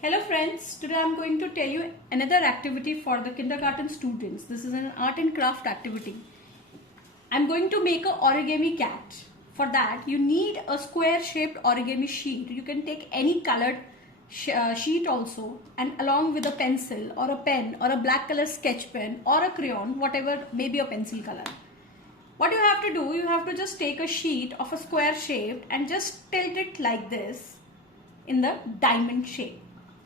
Hello friends, today I am going to tell you another activity for the kindergarten students. This is an art and craft activity. I am going to make an origami cat. For that you need a square shaped origami sheet. You can take any colored sheet also, and along with a pencil or a pen or a black color sketch pen or a crayon, whatever may be a pencil color. What you have to do, you have to just take a sheet of a square shape and just tilt it like this in the diamond shape.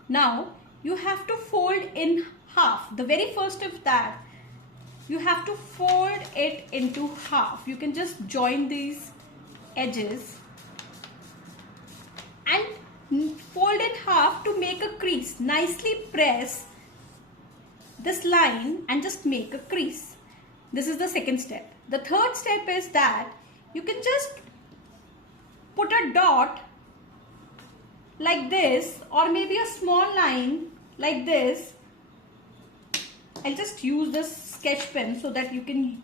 Now you have to fold in half. The very first of that, you have to fold it into half. You can just join these edges and fold in half to make a crease. Nicely press this line and just make a crease. This is the second step. The third step is that you can just put a dot like this, or maybe a small line like this. I'll just use this sketch pen so that you can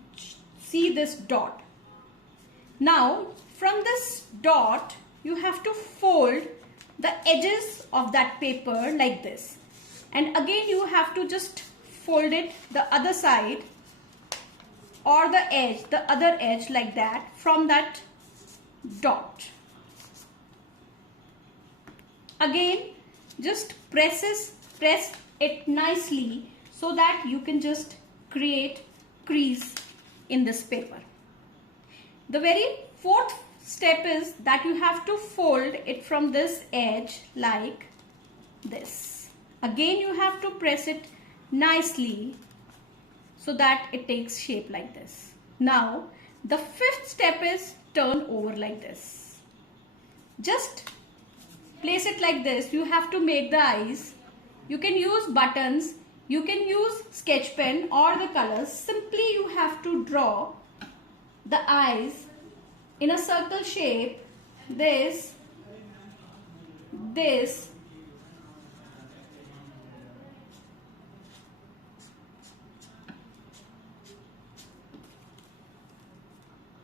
see this dot. Now from this dot you have to fold the edges of that paper like this, and again you have to just fold it the other side or the other edge like that from that dot. Again just press it nicely so that you can just create crease in this paper. The very fourth step is that you have to fold it from this edge like this. Again you have to press it nicely so that it takes shape like this. Now the fifth step is turn over like this. Just place it like this. You have to make the eyes. You can use buttons, you can use sketch pen or the colors. Simply you have to draw the eyes in a circle shape. This.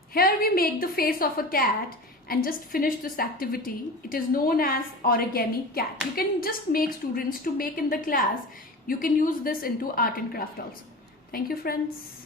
Here we make the face of a cat and just finish this activity. It is known as origami cat. You can just make students to make in the class. You can use this into art and craft also. Thank you friends.